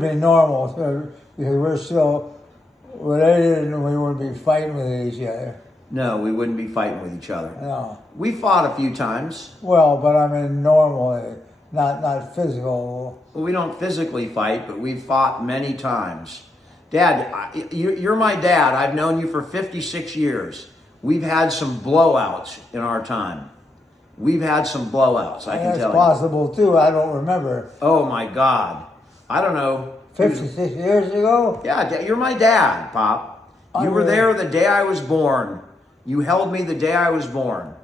be normal, so, because we're still related and we wouldn't be fighting with each other. No, we wouldn't be fighting with each other. No. We fought a few times. Well, but I mean normal, not physical. We don't physically fight, but we've fought many times. Dad, you're my dad. I've known you for 56 years. We've had some blowouts in our time. We've had some blowouts, I can That's tell you. possible too. I don't remember. Oh my God. I don't know. 56 years ago? Yeah, you're my dad, Pop. You were there the day I was born. You held me the day I was born.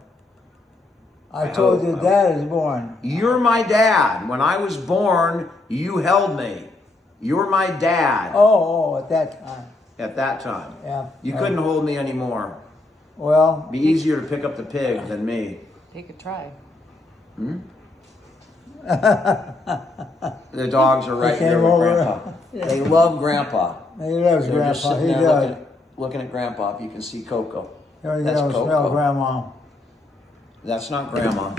I told you Dad is born. You're my dad. When I was born, you held me. You're my dad. Oh, at that time. At that time. Yeah. You couldn't hold me anymore. Well, It'd be easier to pick up the pig than me. They could try. The dogs are right here with Grandpa. They love Grandpa. he loves They're just Grandpa. sitting He there does. looking at Grandpa. If you can see Coco. He That's don't Coco. smell Grandma. That's not Grandma.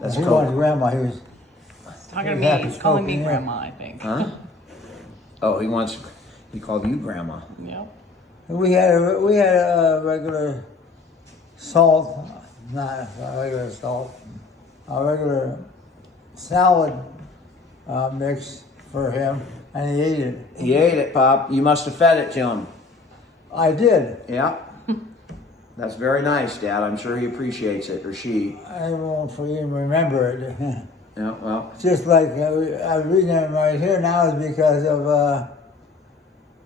That's He wants Coco. Grandma. He was, Talking to He's happy me. He's calling me smoking, yeah. grandma, I think. Huh? Oh, he called you Grandma. Yep. we had a regular salt, not a regular salt, a regular salad mix for him, and he ate it. He ate it, Pop. You must have fed it to him. I did. Yeah. That's very nice, Dad. I'm sure he appreciates it, or she. I won't even remember it. Yeah, well, Just like I'm reading it right here now is because of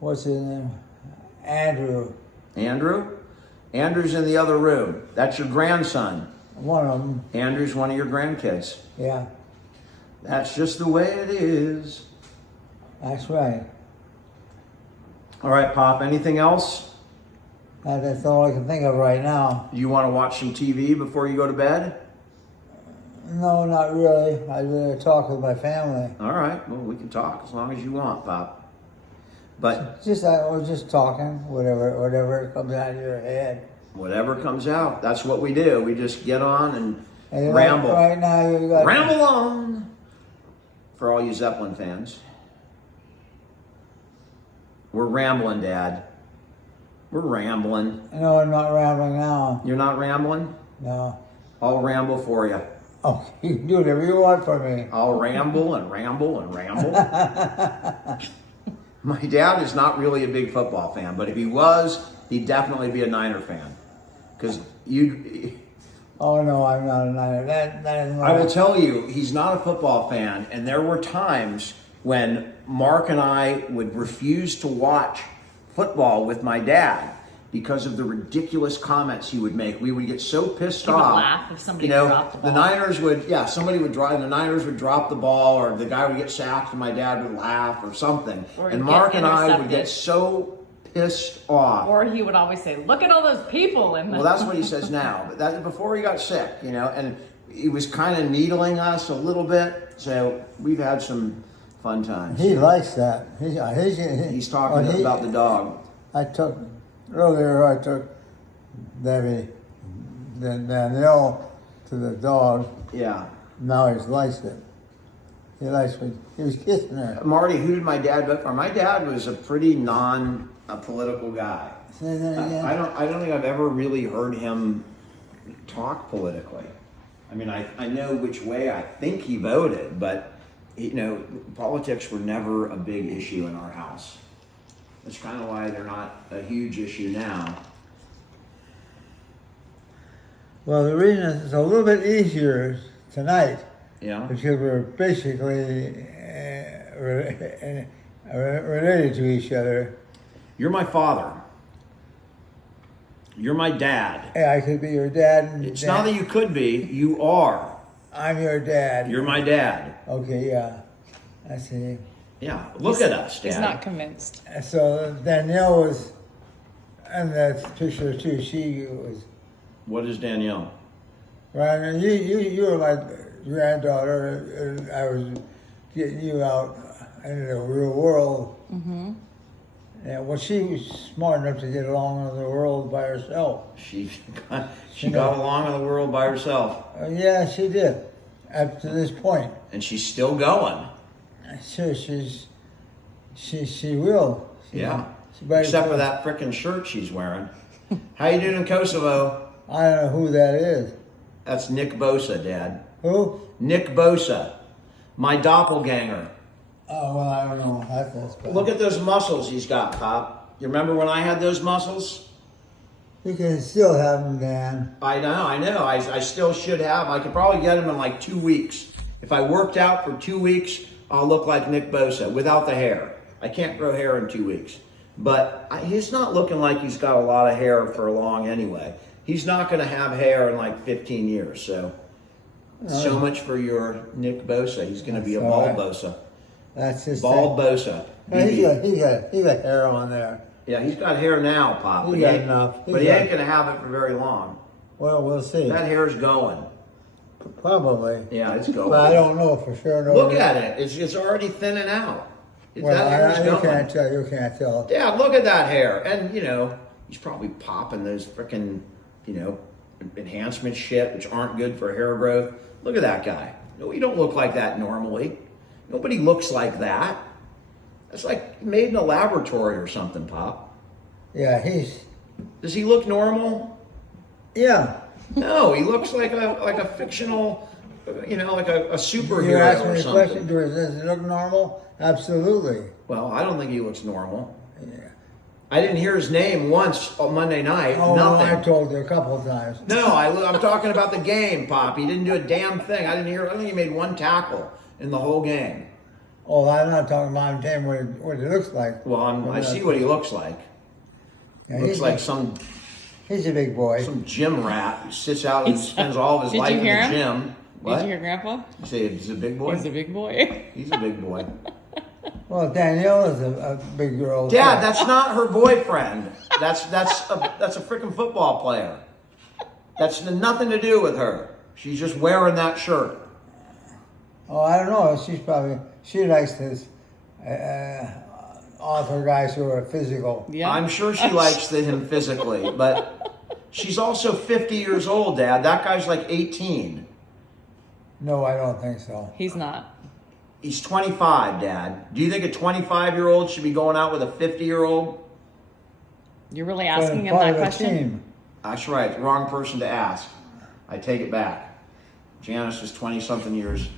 what's his name, Andrew. Andrew? Andrew's in the other room. That's your grandson. One of them. Andrew's one of your grandkids. Yeah, That's just the way it is. that's right. All right, Pop, anything else? That's all I can think of right now. Do you want to watch some TV before you go to bed? No, not really. I'd rather talk with my family. All right, well, we can talk as long as you want, Pop. But I was just talking, whatever comes out of your head. whatever comes out, that's what we do. We just get on and And ramble. Right now you got Ramble on! For all you Zeppelin fans. We're rambling, Dad. We're rambling. No, I'm not rambling now. You're not rambling? No. I'll ramble for you. Oh, you can do whatever you want for me. I'll ramble and ramble and ramble. My dad is not really a big football fan, but if he was, he'd definitely be a Niner fan. Because you... Oh no, I'm not a Niner. That is not. I will tell you, he's not a football fan, and there were times when Mark and I would refuse to watch football with my dad because of the ridiculous comments he would make. We would get so pissed He would off. laugh if somebody you know, dropped the ball. The Niners would, somebody would drive, the Niners would drop the ball, or the guy would get sacked, and my dad would laugh, or something. Or And get Mark and I would intercepted. get so pissed off. Or he would always say, "Look at all those people in the." Well, that's what he says now. But that before he got sick, and he was kind of needling us a little bit. So we've had some fun times. He likes that. He's talking about the dog. I took Debbie, then Danielle to the dog. Yeah. Now he likes it. He likes when he was kissing her. Marty, who did my dad vote for? My dad was a pretty non-political guy. Say that again. I don't think I've ever really heard him talk politically. I mean, I know which way I think he voted, but politics were never a big issue in our house. That's kind of why they're not a huge issue now. Well, the reason it's a little bit easier tonight Yeah. because we're basically related to each other. You're my father. You're my dad. Yeah, I could be your dad. And It's not that you could be. You are. I'm your dad. You're my dad. Okay, yeah. I see. Yeah. Look at us, Dad. He's not convinced. So Danielle was in that picture too. She was. What is Danielle? Right, you were my granddaughter, and I was getting you out into the real world. Mm-hmm. And well, she was smart enough to get along in the world by herself. She got along in the world by herself. Yeah, she did, up to this point. And she's still going. Sure, she's She will. Yeah. But- Except for that frickin' shirt she's wearing. How you doing in Kosovo? I don't know who that is. That's Nick Bosa, Dad. Who? Nick Bosa. My doppelganger. Oh, well, I don't know. That's bad. Look at those muscles he's got, Pop. You remember when I had those muscles? You can still have them, Dan. I know. I still should have. I could probably get him in like 2 weeks. If I worked out for 2 weeks, I'll look like Nick Bosa without the hair. I can't grow hair in 2 weeks. But he's not looking like he's got a lot of hair for long anyway. He's not going to have hair in like 15 years. So much for your Nick Bosa. He's going to be a That's bald all right. Bosa. That's just Bald Bosa. Well, he got hair on there. Yeah, he's got hair now, Pop. He but got ain't- enough. He But he got- ain't going to have it for very long. Well, we'll see. That hair's going. Probably. Yeah, it's going. But I don't know for sure. No. Look at it. It's already thinning out. Well, That hair's you going. can't tell. You can't tell. Yeah, look at that hair. And, he's probably popping those freaking, enhancement shit, which aren't good for hair growth. Look at that guy. No, you don't look like that normally. Nobody looks like that. That's like made in a laboratory or something, Pop. Yeah, Does he look normal? yeah. No, he looks like a fictional, like a You superhero asked or me the something. question, does it look normal? Absolutely. Well, I don't think he looks normal. Yeah. I didn't hear his name once on Monday night. Oh, no, Nothing. I told you a couple of times. No, I'm talking about the game, Pop. He didn't do a damn thing. I don't think he made one tackle in the whole game. Oh, I'm not talking about him telling what it looks like. Well, I see what he looks like. Yeah, Looks he's like a- He's a big boy. some gym rat who sits out and spends all of his Did life you in hear the him? gym. What? Did you hear Grandpa? You say he's a big boy? He's a big boy. He's a big boy. Well, Danielle is a big girl. Dad, too. that's not her boyfriend. That's a freaking football player. That's nothing to do with her. She's just wearing that shirt. Oh, I don't know. She likes this author guys who are physical. Yeah. I'm sure she likes him physically, but she's also 50 years old, Dad. That guy's like 18. No, I don't think so. He's not. He's 25, Dad. Do you think a 25-year-old should be going out with a 50-year-old? You're really But asking him part that of a question? team. That's right. Wrong person to ask. I take it back. Janice is 20-something years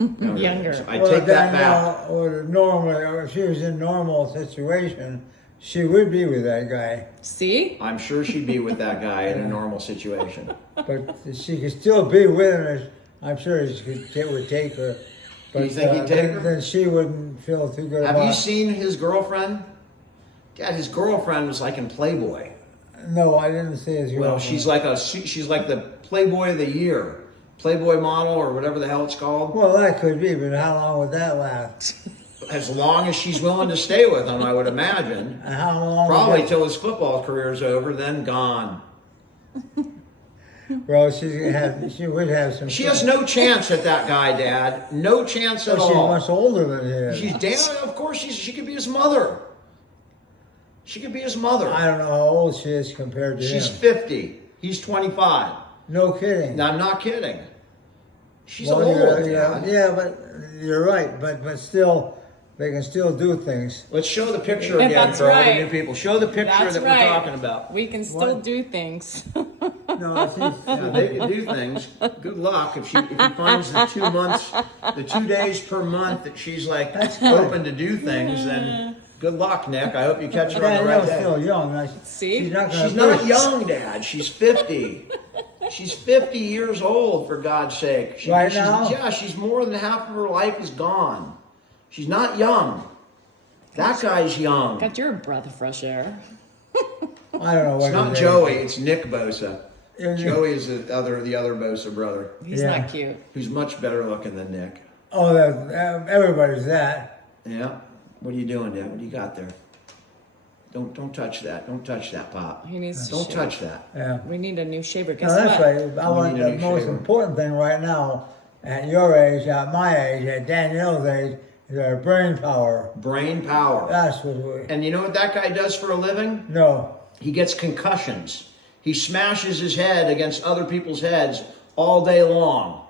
Younger. So I Well, take that back. Danielle would normally, if she was in normal situation, she would be with that guy. See? I'm sure she'd be with that guy in a normal situation. But she could still be with him. I'm sure it would take her. But You think he'd take her? then she wouldn't feel too good Have about you seen his girlfriend? Dad, his girlfriend was like in Playboy. No, I didn't see his Well, girlfriend. she's like the Playboy of the Year, Playboy model or whatever the hell it's called. Well, that could be, but how long would that last? As long as she's willing to stay with him, I would imagine. And how long? Probably would till his football career's over, then gone. Well, she would have some. She has no chance at that guy, Dad. No chance at Well, she's all. much older than he is. She's damn. Of course, she could be his mother. She could be his mother. I don't know how old she is compared to She's him. 50. He's 25. No kidding. No, I'm not kidding. She's Well, old. yeah, Dad. yeah, but you're right. But still, they can still do things. Let's show the picture Yeah, again that's for all the right. new people. Show the picture That's that right. we're talking about. We can still What? do things. No, she's, Yeah, they can do things. Good luck if he finds the 2 months, the 2 days per month that she's like That's good. open to do things. Then good luck, Nick. I hope you catch her on the right Danielle's day. still young. See? She's not, gonna She's not push. young, Dad. She's 50. She's 50 years old, for God's sake. Right she's, now? Yeah, she's more than half of her life is gone. She's not young. That guy's young. God, you're a breath of fresh air. I don't know what It's not his Joey, age it's Nick Bosa. is. Joey is the other Bosa brother, He's Yeah. not cute. who's much better looking than Nick. Oh, everybody's that. Yeah. What are you doing, Dad? What do you got there? Don't touch that. Don't touch that, Pop. He needs to Don't shave. touch that. Yeah. We need a new shaver. No, Guess that's what? right. I We want need a the new most shaver. important thing right now, at your age, at my age, at Danielle's age, is our brain power. Brain power. That's what we. And you know what that guy does for a living? No. He gets concussions. He smashes his head against other people's heads all day long.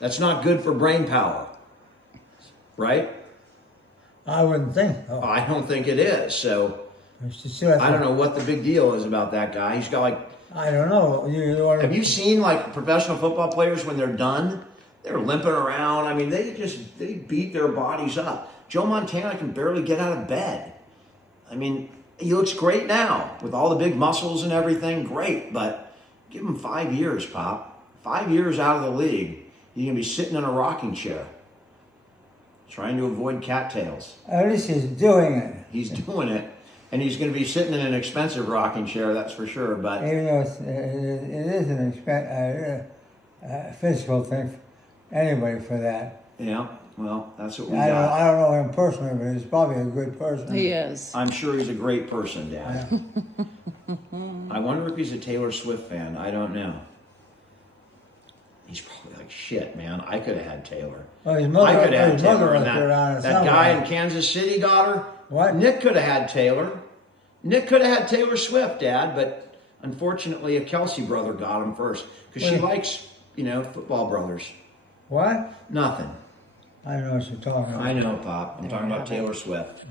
That's not good for brain power. Right? I wouldn't think so. I don't think it is. So She still has I to- don't know what the big deal is about that guy. He's got like, I don't know. have you seen like professional football players when they're done? They're limping around. I mean, they beat their bodies up. Joe Montana can barely get out of bed. I mean, he looks great now with all the big muscles and everything. Great, but give him 5 years, Pop. 5 years out of the league, you're gonna be sitting in a rocking chair, trying to avoid cattails. At least he's doing it. He's doing it, and he's going to be sitting in an expensive rocking chair, that's for sure. But Even though it is an physical thing for anybody for that. yeah, well, that's what we I got. don't know him personally, but he's probably a good person. He is. I'm sure he's a great person, Dad. Yeah. I wonder if he's a Taylor Swift fan. I don't know. He's probably like, shit, man. I could have had Taylor. Well, his mother, I could have had his mother Taylor. And must put on that guy in Kansas City got her. What? Nick could have had Taylor. Nick could have had Taylor Swift, Dad, but unfortunately, a Kelsey brother got him first because she Wait. likes, football brothers. What? Nothing. I don't know what you're talking about. I know, Pop. I'm talking about Taylor Swift.